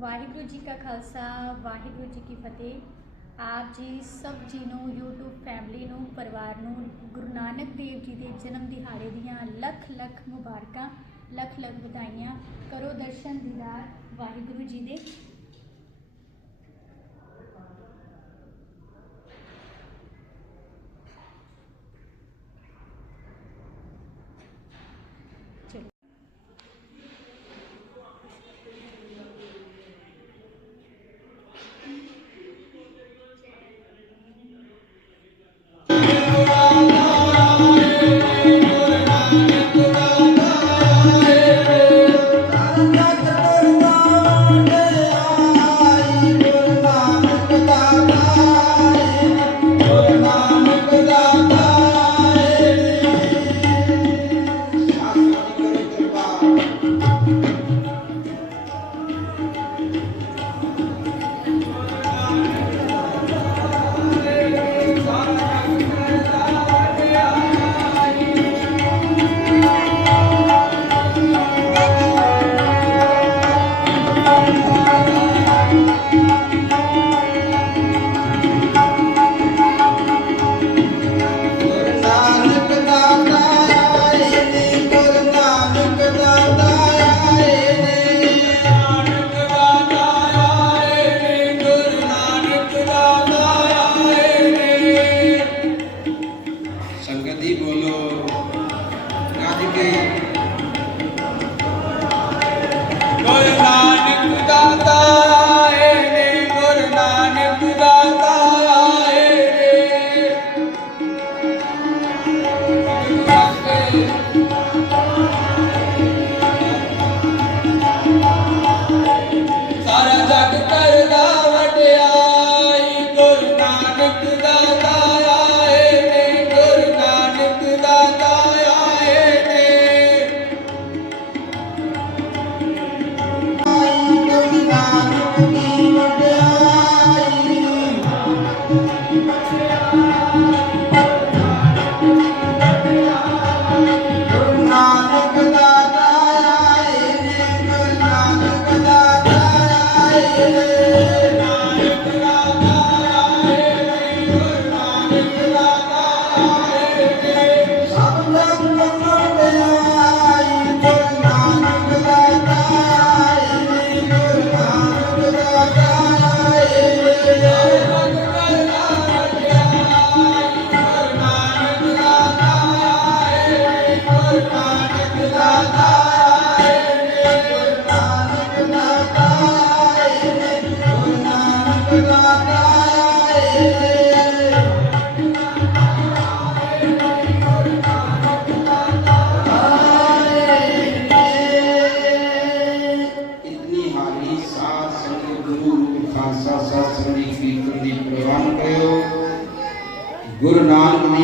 ਵਾਹਿਗੁਰੂ ਜੀ ਕਾ ਖਾਲਸਾ, ਵਾਹਿਗੁਰੂ ਜੀ ਕੀ ਫਤਿਹ। ਆਪ ਜੀ ਸਭ ਜੀ ਨੂੰ, YouTube ਫੈਮਿਲੀ ਨੂੰ, ਪਰਿਵਾਰ ਨੂੰ, ਗੁਰੂ ਨਾਨਕ ਦੇਵ ਜੀ ਦੇ ਜਨਮ ਦਿਹਾੜੇ ਦੀਆਂ ਲੱਖ ਲੱਖ ਮੁਬਾਰਕਾਂ, ਲੱਖ ਲੱਖ ਵਧਾਈਆਂ। ਕਰੋ ਦਰਸ਼ਨ ਦੀਦਾਰ ਵਾਹਿਗੁਰੂ ਜੀ ਦੇ।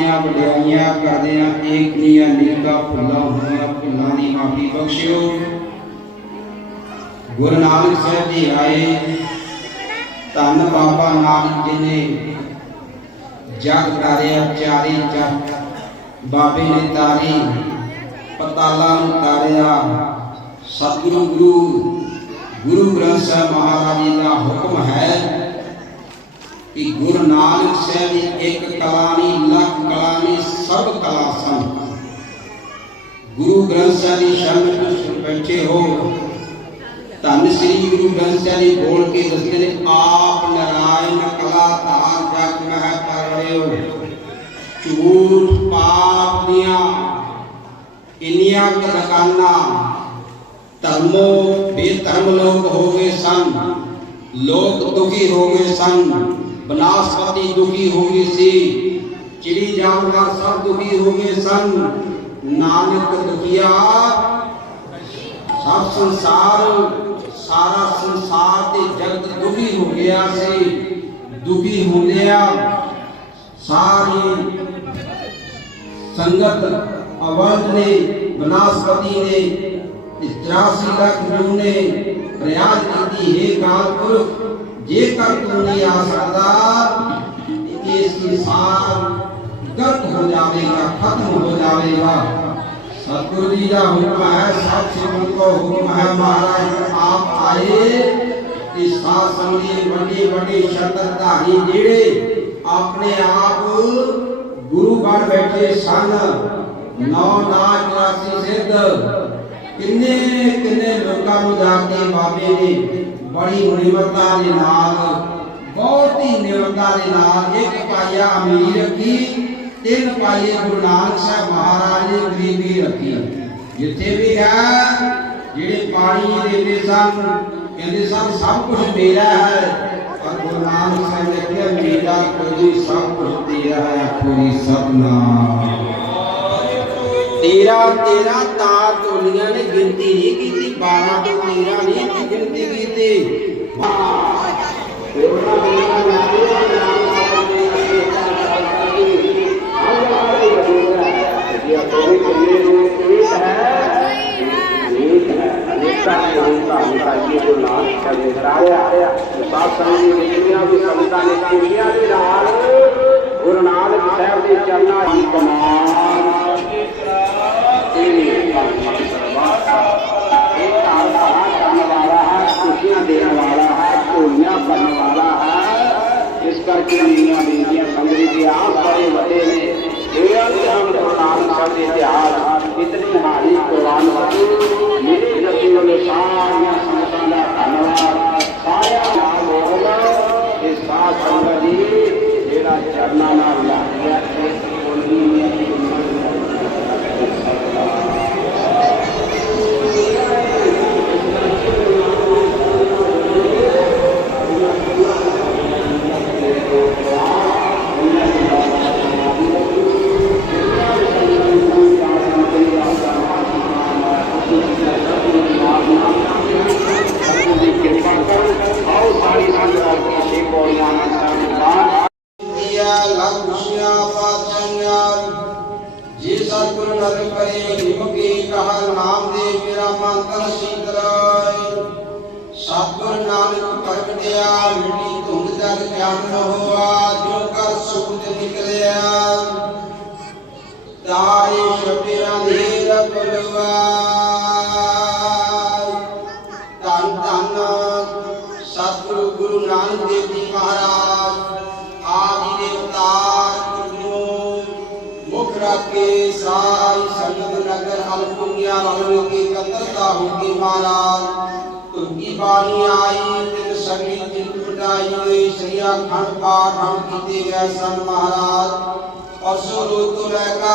ਨਾਨਕ ਵਡਿਆਈਆਂ ਕਰਦਿਆਂ, ਏਕ ਨੀਆਂ ਨੀਕਾ ਭੁੱਲਾ ਹੋਈਆਂ ਭੁੱਲਾਂ ਦੀ ਮਾਫੀ ਬਖਸ਼ਿਓ। ਗੁਰੂ ਨਾਨਕ ਸਾਹਿਬ ਜੀ ਆਏ, ਧੰਨ ਬਾਬਾ ਨਾਨਕ ਜੀ ਨੇ ਜਗ ਤਾਰਿਆ, ਚਾਰੇ ਜਗ, ਬਾਬੇ ਨੇ ਤਾਰੀ, ਪਤਾਲਾ ਨੂੰ ਤਾਰਿਆ। ਸਤਿਗੁਰੂ, ਗੁਰੂ ਗੁਰੂ ਗ੍ਰੰਥ ਸਾਹਿਬ ਮਹਾਰਾਜ ਜੀ ਦਾ ਹੁਕਮ ਹੈ ਕਿ ਗੁਰੂ ਨਾਨਕ ਸਾਹਿਬ ਦੀ ਇੱਕ ਕਲਾ ਲੱਖ ਕਲਾ ਸਭ ਕਲਾ ਸਨ। ਗੁਰੂ ਗ੍ਰੰਥ ਸਾਹਿਬ ਦੀ ਸ਼ਰਨ ਵਿੱਚ ਬੈਠੇ ਹੋ, ਧੰਨ ਸ੍ਰੀ ਗੁਰੂ ਗ੍ਰੰਥ ਸਾਹਿਬ ਜੀ ਬੋਲ ਕੇ ਦੱਸਦੇ ਨੇ, ਆਪ ਨਰਾਇਣ ਕਲਾ ਧਾਰ ਜਗ ਮਹਿ ਕਰ ਰਹੇ ਹੋ ਝੂਠ ਪਾਪ ਦੀਆਂ ਇੰਨੀਆਂ ਕੁ ਦੁਕਾਨਾਂ, ਧਰਮੋ ਬੇਧਰਮ ਲੋਕ ਹੋ ਗਏ ਸਨ, ਲੋਕ ਦੁਖੀ ਹੋ ਗਏ ਸਨ। ਬਨਾਸਪਤੀ ਦੁਖੀ ਹੋ ਗਈ ਸੀ। ਚਿੜੀ ਜਾਨਵਰ ਸਭ ਦੁਖੀ ਹੋ ਗਏ ਸਨ। ਨਾਨਕ ਦੁਖੀਆ, ਸਭ ਸੰਸਾਰ, ਸਾਰਾ ਸੰਸਾਰ ਤੇ ਜਗਤ ਦੁਖੀ ਹੋ ਗਿਆ ਸੀ। ਦੁਖੀ ਹੁੰਦਿਆ ਸਾਰੀ ਸੰਗਤ ਅਵੰਤ ਨੇ ਬਨਾਸਪਤੀ ਨੇ 83 ਲੱਖ ਜੂ ਨੇ ਪ੍ਰਯਾਸ ਕੀਤੀ, ਹੈ ਕਾਲਪੁਰਖ ਜੇਕਰ ਤੂੰ ਨਹੀਂ ਆ ਸਕਦਾ, ਤੇ ਇਹ ਸੰਸਾਰ ਗਲਤ ਹੋ ਜਾਵੇਗਾ, ਖਤਮ ਹੋ ਜਾਵੇਗਾ। ਸਤਿਗੁਰੂ ਜੀ ਦਾ ਹੁਕਮ ਹੈ, ਸਤ ਸਿਮਰਨ ਕੋ ਹੁਕਮ ਹੈ, ਮਹਾਰਾਜ, ਆਪ ਆਏ ਤੇ ਸਾਧ ਸੰਗਤ ਦੇ ਵੱਡੇ ਵੱਡੇ ਆਪਣੇ ਆਪ ਗੁਰੂ ਬਣ ਬੈਠੇ ਸਨ, ਨੌ ਨਾਚ ਰਾਸੀ ਸਿੱਧ। ਕਿੰਨੇ ਕਿੰਨੇ ਲੋਕਾਂ ਨੂੰ ਜਾ ਕੇ ਬਾਬੇ ਨੇ ਬੜੀ ਨਿਮਰਤਾ ਦੇ ਨਾਲ, ਬਹੁਤ ਹੀ ਨਿਮਰਤਾ ਦੇ ਨਾਲ ਇੱਕ ਪਾਇਆ ਅਮੀਰ ਰੱਖੀ, ਤਿੰਨ ਪਾਏ ਗੁਰੂ ਨਾਨਕ ਸਾਹਿਬ ਮਹਾਰਾਜ ਨੇ ਗਰੀਬੀ ਰੱਖੀ। ਜਿੱਥੇ ਵੀ ਹੈ, ਜਿਹੜੇ ਪਾਣੀ ਦੇਦੇ ਸਨ, ਕਹਿੰਦੇ ਸਨ, ਸਭ ਕੁਝ ਮੇਰਾ ਹੈ। ਪਰ ਗੁਰੂ ਨਾਨਕ ਸਾਹਿਬ ਨੇ ਕਿਹਾ, ਮੇਰਾ ਕੋਈ ਸਭ ਕੁਝ ਤੇਰਾ ਹੈ ਪੂਰੀ ਸਤਨਾਮ ਤੇਰਾ ਤੇਰਾ ਤਾਂ ਤੋਲੀਆਂ ਨੇ ਗਿਣਤੀ ਨਹੀਂ ਕੀਤੀ। 12 ਤੋਂ 13 ਨਹੀਂ ਗਿਣਤੀ ਕੀਤੀ ਤੇ ਉਹਨਾਂ ਬੇਟਾ ਨਾਮ ਗੁਰੂ ਨਾਨਕ ਸਾਹਿਬ ਦੇ ਚਰਨਾਂ ਦੀ ਕਮਾਨ ਹੈ ਇਸ ਕਰਕੇ ਨੀਆਂ ਬੇਨਤੀਆਂ ਸੰਗਤ ਦੇ ਆਪ ਬੜੇ ਵੱਡੇ ਨੇ ਇਹ ਅੰਤਮ ਗੁਰੂ ਨਾਨਕ ਸਾਹਿਬ ਦੇ ਇਤਿਹਾਸ ਇਤਨੀ ਹਾਰੀ ਕੁਰਾਨ ਵਜੂ ਮੇਰੇ ਜੱਤੀ ਵੱਲੋਂ ਸਾਰੀਆਂ ਸੰਗਤਾਂ ਦਾ ਧੰਨਵਾਦ ਸਾਰਿਆਂ ਦਾ ਮੋਹਲਾ ਸਤਿਗੁਰ ਨਾਨਕ ਪ੍ਰਗਟਿਆ ਮਿੱਟੀ ਧੁੰਦ ਜਗ ਗਿਆਨ ਹੋਆ ਜਿਉ ਕਰ ਸੁਖਤ ਨਿਕਲਿਆ। ਤਾਰੇ ਸ਼ਬਿਆਂ ਦੇ ਰਬਲਵਾ ਧੰਨ ਧੰਨ ਸਤਿਗੁਰੂ, ਗੁਰੂ ਨਾਨਕ ਦੇਵ ਜੀ ਮਹਾਰਾਜ ਆਪ ਦੇ ਅਵਤਾਰ ਨੂੰ ਮੁਖ ਰੱਖੇ ਸਾਈ ਸੰਗਤ ਨਗਰ ਅਲਪੁੰਗਿਆ ਰਵਣ ਕੇ ਕਤਰਤਾ ਹੋ ਕੇ ਮਹਾਰਾਜ। ਬਾਣੀ ਆਈ ਤਿਨ ਸਗਲੀ ਤਿਨ ਟੁਟਾਈ ਹੋਈ ਸ੍ਰੀਆ ਖੰਡ ਪਾਠ ਹਮ ਕੀਤੇ ਗਏ ਸਨ ਮਹਾਰਾਜ ਪਰਸੋਂ ਰੋਜ਼ ਤੋਂ ਲੈ ਕੇ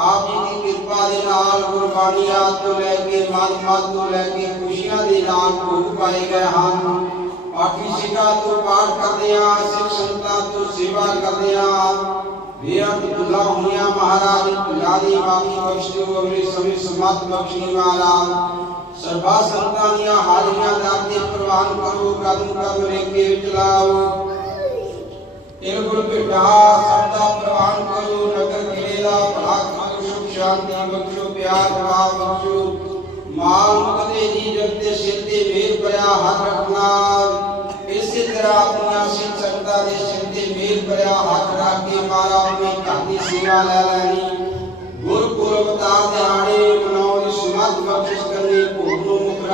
ਆਪ ਜੀ ਦੀ ਕਿਰਪਾ ਦੇ ਨਾਲ ਗੁਰਬਾਣੀ ਆਦ ਤੋਂ ਲੈ ਕੇ ਮਨ ਮਨ ਤੋਂ ਲੈ ਕੇ ਖੁਸ਼ੀਆਂ ਦੇ ਨਾਲ ਭੋਗ ਪਾਏ ਗਏ ਹਨ ਪਾਠੀ ਸਿੱਖਾਂ ਤੋਂ ਪਾਠ ਕਰਦੇ ਆ ਸਿੱਖ ਸੰਤਾਂ ਤੋਂ ਸੇਵਾ ਕਰਦੇ ਆ ਬੇਅੰਤ ਦੁਲਾ ਹੋਈਆਂ ਮਹਾਰਾਜ ਦੁਲਾ ਦੀ ਬਾਕੀ ਬਖਸ਼ ਦਿਓ ਅਗਲੇ ਸਮੇਂ ਸਮਤ ਬਖਸ਼ੀ ਮਹਾਰਾਜ ਸਰਬਾ ਸੰਤਾਂ ਦੀਆਂ ਹਾਜ਼ਰੀਆਂ ਦਰ ਪ੍ਰਵਾਨ ਕਰੋ ਕਦਮ ਕਦਮ ਲੈ ਕੇ ਚਲਾਓ ਇਹ ਗੁਰ ਪਿਤਾ ਸਭ ਪ੍ਰਵਾਨ ਕਰੋ, ਨਗਰ ਕਿਲੇ ਦਾ ਭਲਾ ਕਰੋ ਸੁਖ ਸ਼ਾਂਤੀ, ਬਖਸ਼ੋ, ਪਿਆਰ ਜਵਾਬ ਬਖਸ਼ੋ। ਮਾਲ ਮੁਕਤੇ ਜੀ, ਜਗ ਤੇ ਸਿਰ ਤੇ ਮੇਰ ਭਰਿਆ ਹੱਥ ਰੱਖਣਾ। ਇਸੇ ਤਰ੍ਹਾਂ ਆਪਣੀਆਂ ਸਿੱਖ ਸੰਗਤਾਂ ਦੇ ਸਿਰ ਤੇ ਮੇਰ ਭਰਿਆ ਹੱਥ ਰੱਖ ਕੇ ਮਾਰਾ ਆਪਣੇ ਘਰ ਦੀ ਸੇਵਾ ਲੈ ਲੈਣੀ। ਗੁਰਪੁਰਬ ਅਵਤਾਰ ਦਿਹਾੜੇ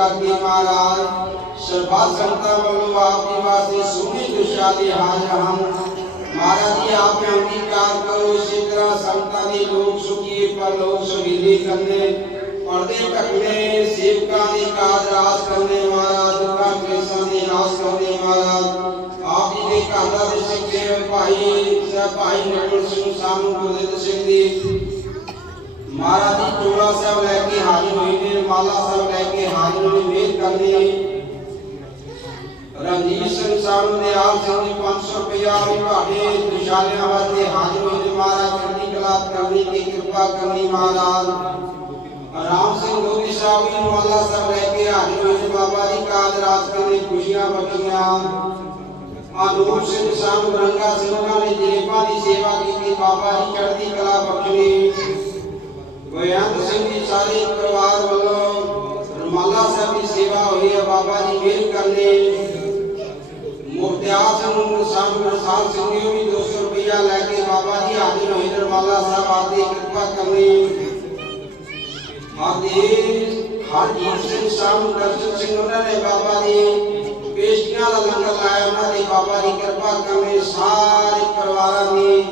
ਨੂੰ ਮੁਖ ਰੱਖ ਕੇ ਮਹਾਰਾਜ ਸਰਬਾ ਸੰਤਾਂ ਵੱਲੋਂ ਆਪ ਜੀ ਵਾਸਤੇ ਸੋਹਣੀ ਦਿਸ਼ਾ ਦੇ ਹਾਜ਼ਰ ਹਨ ਮਹਾਰਾਜ ਜੀ ਆਪ ਅੰਗੀਕਾਰ ਕਰੋ ਇਸੇ ਤਰ੍ਹਾਂ ਸੰਤਾਂ ਦੇ ਲੋਕ ਸੁਖੀ ਪਰ ਲੋਕ ਸੁਹੀਲੀ ਕਰਨੇ ਪਰਦੇ ਢਕਨੇ ਸੇਵਕਾਂ ਦੀ ਕਾਜ ਰਾਸ ਕਰਨੇ ਮਹਾਰਾਜ ਦੁੱਖਾਂ ਕਲੇਸ਼ਾਂ ਦੀ ਨਾਸ ਕਰਨੇ ਮਹਾਰਾਜ ਆਪ ਜੀ ਦੇ ਘਰ ਦਾ ਦੇ ਸਿੱਖੇ ਹੋਏ ਭਾਈ ਸਾਹਿਬ ਭਾਈ ਨਗਰ ਸਿੰਘ ਸਾਨੂੰ ਗੁਰਦਿੱਤ ਸਿੰਘ ਦੀ ਮਹਾਰਾਜ ਦੀ ਚੋਲਾ ਸਾਹਿਬ ਲੈ ਕੇ ਹਾਜ਼ਰ ਹੋਏ ਨੇ ਮਾਲਾ ਸਾਹਿਬ ਲੈ ਕੇ ਹਾਜ਼ਰ ਹੋਏ ਮੇਰ ਕਰਨੀ ਰਣਜੀਤ ਸਿੰਘ ਸਾਨੂੰ ਦੇ ਆਪ ਸਿੰਘ ਦੀ 500 ਰੁਪਇਆ ਵੀ ਤੁਹਾਡੇ ਦੁਸ਼ਾਲਿਆਂ ਵਾਸਤੇ ਹਾਜ਼ਰ ਹੋਏ ਨੇ ਮਹਾਰਾਜ ਚੜ੍ਹਦੀ ਕਲਾ ਕਰਨੀ ਦੀ ਕਿਰਪਾ ਕਰਨੀ ਮਹਾਰਾਜ ਰਾਮ ਸਿੰਘ ਲੋਧੀ ਸਾਹਿਬ ਵੀ ਮਾਲਾ ਸਾਹਿਬ ਲੈ ਕੇ ਹਾਜ਼ਰ ਹੋਏ ਨੇ ਬਾਬਾ ਜੀ ਕਾਜ ਰਾਸ ਕਰਨੀ ਖੁਸ਼ੀਆਂ ਬਖਸ਼ੀਆਂ ਆਨੂਰ ਸਿੰਘ ਸਾਹਿਬ ਰੰਗਾ ਸਿੰਘਾਂ ਨੇ ਜੇਬਾਂ ਦੀ ਸੇਵਾ ਕੀਤੀ ਬਾਬਾ ਜੀ ਚੜ੍ਹਦੀ ਕਲਾ ਬਖਸ਼ਣੀ ਬੇਅੰਤ ਸਿੰਘ ਜੀ ਸਾਰੇ ਪਰਿਵਾਰ ਵੱਲੋਂ ਰਮਾਲਾ ਸਾਹਿਬ ਦੀ ਸੇਵਾ ਹੋਈ ਹੈ ਬਾਬਾ ਜੀ ਮਿਹਰ ਕਰਨੇ। ਮੁਖਤਿਆਰ ਸਿੰਘ ਸਾਹਿਬ ਰਸਾਲ ਸਿੰਘ ਜੀ ਵੀ 200 ਰੁਪਇਆ ਲੈ ਕੇ ਬਾਬਾ ਜੀ ਹਾਜ਼ਰ ਹੋਏ ਰਮਾਲਾ ਸਾਹਿਬ ਆਦਿ ਕਿਰਪਾ ਕਰਨੀ। ਆਦਿ ਹਰਜੀਤ ਸਿੰਘ ਸਾਹਿਬ ਦਰਸ਼ਨ ਸਿੰਘ ਉਹਨਾਂ ਨੇ ਬਾਬਾ ਜੀ ਪੇਸ਼ਕੀਆਂ ਦਾ ਲੰਗਰ ਲਾਇਆ, ਉਹਨਾਂ ਦੀ ਬਾਬਾ ਦੀ ਕਿਰਪਾ ਕਰਨੀ, ਸਾਰੇ ਪਰਿਵਾਰਾਂ ਦੀ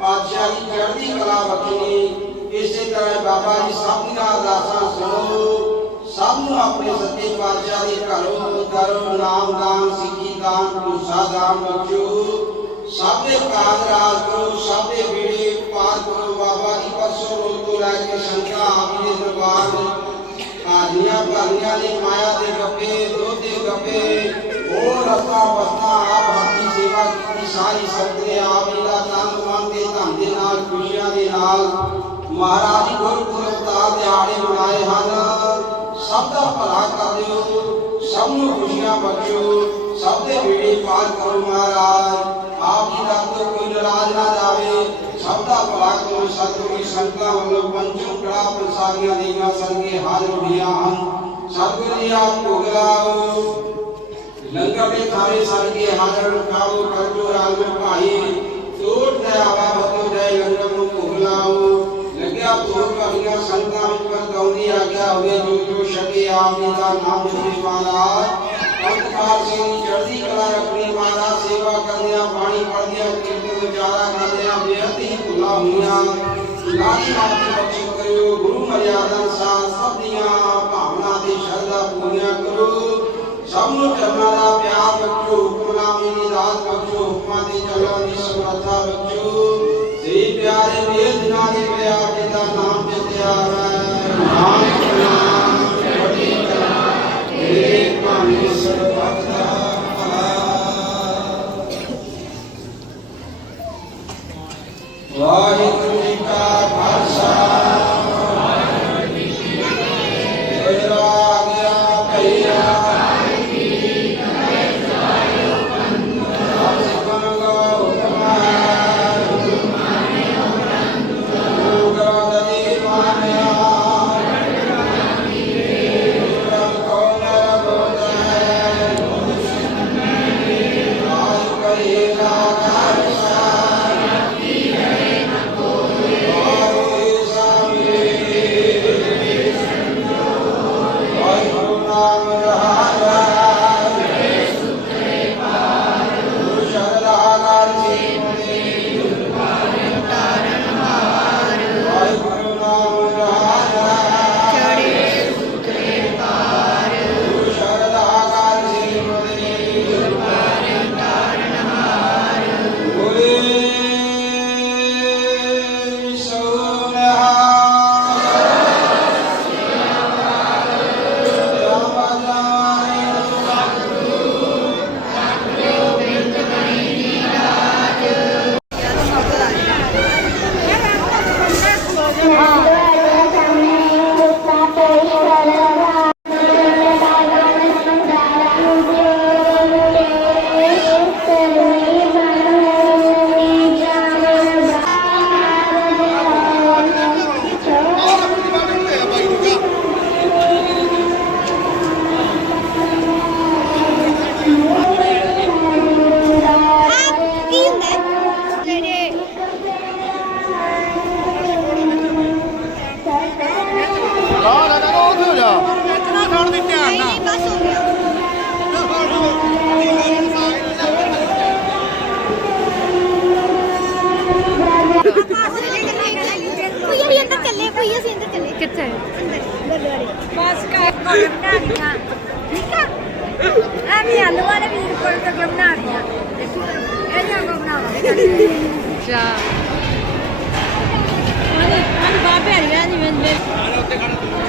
ਪਾਤਸ਼ਾਹ ਦੀ ਚੜ੍ਹਦੀ ਕਲਾ ਬਖਸ਼ਣੀ। ਇਸੇ ਤਰ੍ਹਾਂ ਬਾਬਾ ਜੀ ਸਭ ਦੀਆਂ ਅਰਦਾਸਾਂ ਸਭ ਆਪਣੇ ਸੱਚੇ ਪਾਤਸ਼ਾਹ ਦੇ ਘਰੋਂ ਕਰੋ ਨਾਮ ਦਾਨ, ਸਿੱਖੀ ਦਾਨ ਭੂਸਾ ਦਾਨ ਬਖਸ਼ੋ ਸਭ ਦੇ ਕਾਜ ਰਾਜ ਕਰੋ ਸਭ ਦੇ ਬੇੜੇ ਪਾਰ ਕਰੋ। ਬਾਬਾ ਜੀ ਪਰਸੋਂ ਰੋਜ਼ ਤੋਂ ਲੈ ਕੇ ਸ਼ੰਕਾ ਆਪ ਦੇ ਦਰਬਾਰ ਆਜੀਆਂ ਭਾਲੀਆਂ ਦੀ ਮਾਇਆ ਦੇ ਗੱਪੇ, ਦੁੱਧ ਗੱਪੇ, ਹੋਰ ਰਸਤਾ ਬਸਤਾ ਆਪ ਹੱਥੀ ਸੇਵਾ ਕੀਤੀ, ਸਾਰੀ ਸੰਗਤ ਨੇ ਆਪ ਜੀ ਦਾ ਤਨ ਮਨ ਦੇ ਧਨ ਦੇ ਨਾਲ, ਖੁਸ਼ੀਆਂ ਦੇ ਨਾਲ ਮਹਾਰਾਜ ਗੁਰਪੁਰਬ ਦਾ ਦਿਹਾੜੇ ਮਨਾਏ ਹਨ। ਸਭ ਦਾ ਭਲਾ ਕਰ ਦਿਓ ਸਭ ਨੂੰ ਖੁਸ਼ੀਆਂ ਬਖਸ਼ੋ, ਸਭ ਦੇ ਬੇੜੇ ਪਾਰ ਕਰੋ ਮਹਾਰਾਜ। ਆਪ ਜੀ ਦਾ ਤੋਂ ਕੋਈ ਨਾਰਾਜ਼ ਨਾ ਜਾਵੇ, ਸਭ ਦਾ ਭਲਾ ਕਰੋ, ਸਤਿਗੁਰੂ ਦੀ ਸੰਗਤਾਂ ਵੱਲੋਂ ਪੰਚਮ ਕੜਾ ਪ੍ਰਸਾਦੀਆਂ ਦੀਆਂ ਸੰਗੇ ਹਾਜ਼ਰ ਹੋਈਆਂ ਹਨ। ਸਤਿਗੁਰੂ ਜੀ ਆਪ ਭੋਗ ਲਾਓ। ਲੰਗਰ ਦੇ ਥਾਰੇ ਸਰਗੇ ਹਾਜ਼ਰ ਖਾਓ ਕਰਜੋ ਰੰਗ ਭਾਈ। ਤੋੜ ਦਇਆਵਾ ਬਤੋ ਜੈ ਲੰਗਰ ਨੂੰ ਭੋਗ ਲਾਓ ਲੱਗਿਆ ਤੋੜ ਭਗੀਆਂ ਸੰਗਤਾਂ ਵਿੱਚ ਪਰ ਗਾਉਂਦੀ ਆ ਗਿਆ ਹੋਵੇ ਜੋ ਜੋ ਛਕੇ ਆਪ ਜੀ ਦਾ ਨਾਮ ਜਪੇ ਮਹਾਰਾਜ। ਅੰਤਕਾਰ ਸਿੰਘ ਦੀ ਚੜ੍ਹਦੀ ਕਲਾ ਰੱਖਣੀ, ਮਹਾਰਾਜ ਸੇਵਾ ਕਰਦਿਆਂ ਬਾਣੀ ਪੜ੍ਹਦਿਆਂ, ਕੀਰਤਨ ਵਿਚਾਰਾ ਕਰਦਿਆਂ ਬੇਅੰਤ ਹੀ ਭੁੱਲਾ ਹੋਈਆਂ। ਲਾਲੀ ਆਪਣੀ ਬਖਸ਼ਿਸ਼ ਕਰਿਓ, ਗੁਰੂ ਮਰਿਆਦਾ ਅਨੁਸਾਰ ਸਭ ਦੀਆਂ ਭਾਵਨਾ ਤੇ ਸ਼ਰਧਾ ਪੂਰੀਆਂ ਕਰੋ। ਸਭ ਨੂੰ ਚਰਨਾਂ ਦਾ ਪਿਆਰ ਬਖਸ਼ੋ ਹੁਕਮਨਾਮੇ ਦੀ ਰਾਤ ਬਖਸ਼ੋ ਹੁਕਮਾਂ ਦੀ ਚੱਲਣ ਦੀ ਸਮਰੱਥਾ ਬਖਸ਼ੋ ਸ੍ਰੀ ਪਿਆਰੇ ਮੇਰ ਦਿਨਾਂ ਦੀ ਪਿਆਰ ਜੀ ਦਾ ਨਾਮ ਜਪਿਆ ਕੋਈ ਅਸੀਂ ਅੰਦਰ ਚੱਲੇ। ਕਿੱਥੇ? ਅੰਦਰ ਗੁਰਦੁਆਰੇ। ਬਸ ਕਰ ਕੋਲ ਬਣਾਣੀਆਂ ਠੀਕ ਆ? ਐਵੇਂ ਆਲੂ ਵਾਲੇ ਵੀਰ ਕੋਲ ਤੋਂ ਬਣਾਣੀਆਂ ਇਹਨਾਂ ਕੋ ਬਣਾਵਾਂਗੇ ਅੱਛਾ। ਉਹਨੇ ਮਨ ਬਾਬੇ ਹਰੀਆਂ ਜੀ ਬੰਦੇ ਸਾਡੇ ਕੋਲ ਨਾ ਪਿੰਡੂ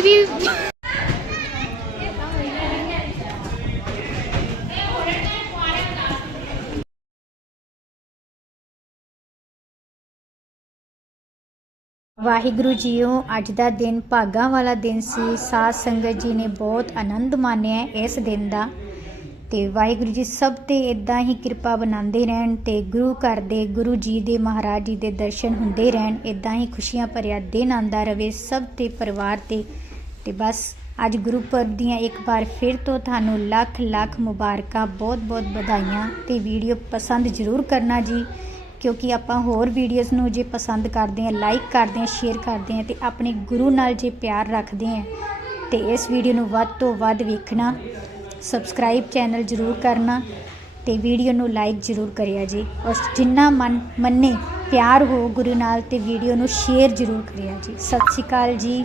ਕੋਈ ਵਾਹਿਗੁਰੂ ਜੀਓ, ਅੱਜ ਦਾ ਦਿਨ ਭਾਗਾ ਵਾਲਾ ਦਿਨ ਸੀ। ਸਾਧ ਸੰਗਤ ਜੀ ਨੇ ਬਹੁਤ ਆਨੰਦ ਮਾਣਿਆ ਇਸ ਦਿਨ ਦਾ। ਤੇ ਵਾਹਿਗੁਰੂ ਜੀ ਸਭ ਤੇ ਇਦਾਂ ਹੀ ਕਿਰਪਾ ਬਣਾਉਂਦੇ ਰਹਿਣ ਤੇ ਗੁਰੂ ਘਰ ਦੇ ਗੁਰੂ ਜੀ ਦੇ ਮਹਾਰਾਜ ਜੀ ਦੇ ਦਰਸ਼ਨ ਹੁੰਦੇ ਰਹਿਣ। ਇਦਾਂ ਹੀ ਖੁਸ਼ੀਆਂ ਭਰਿਆ ਦਿਨ ਆਂਦਾ ਰਵੇ ਸਭ ਤੇ ਪਰਿਵਾਰ ਤੇ ਤੇ ਬਸ ਅੱਜ ਗੁਰੂਪੁਰਬ ਦੀਆਂ ਇੱਕ ਵਾਰ ਫਿਰ ਤੋਂ ਤੁਹਾਨੂੰ ਲੱਖ ਲੱਖ ਮੁਬਾਰਕਾਂ, ਬਹੁਤ ਬਹੁਤ ਵਧਾਈਆਂ ਤੇ ਵੀਡੀਓ ਪਸੰਦ ਜ਼ਰੂਰ ਕਰਨਾ ਜੀ, ਕਿਉਂਕਿ ਆਪਾਂ ਹੋਰ ਵੀਡੀਓਜ਼ ਨੂੰ ਜੇ ਪਸੰਦ ਕਰਦੇ ਹਾਂ ਲਾਈਕ ਕਰਦੇ ਹਾਂ ਸ਼ੇਅਰ ਕਰਦੇ ਹਾਂ ਤੇ ਆਪਣੇ ਗੁਰੂ ਨਾਲ ਜੇ ਪਿਆਰ ਰੱਖਦੇ ਹਾਂ ਤੇ ਇਸ ਵੀਡੀਓ ਨੂੰ ਵੱਧ ਤੋਂ ਵੱਧ ਵੇਖਣਾ ਸਬਸਕ੍ਰਾਈਬ ਚੈਨਲ ਜ਼ਰੂਰ ਕਰਨਾ ਤੇ ਵੀਡੀਓ ਨੂੰ ਲਾਈਕ ਜ਼ਰੂਰ ਕਰਿਆ ਜੀ। ਔਰ ਜਿੰਨਾ ਮਨ ਮੰਨੇ ਪਿਆਰ ਹੋ ਗੁਰੂ ਨਾਲ ਤੇ ਵੀਡੀਓ ਨੂੰ ਸ਼ੇਅਰ ਜ਼ਰੂਰ ਕਰਿਆ ਜੀ। ਸਤਿ ਸ਼੍ਰੀ ਅਕਾਲ ਜੀ।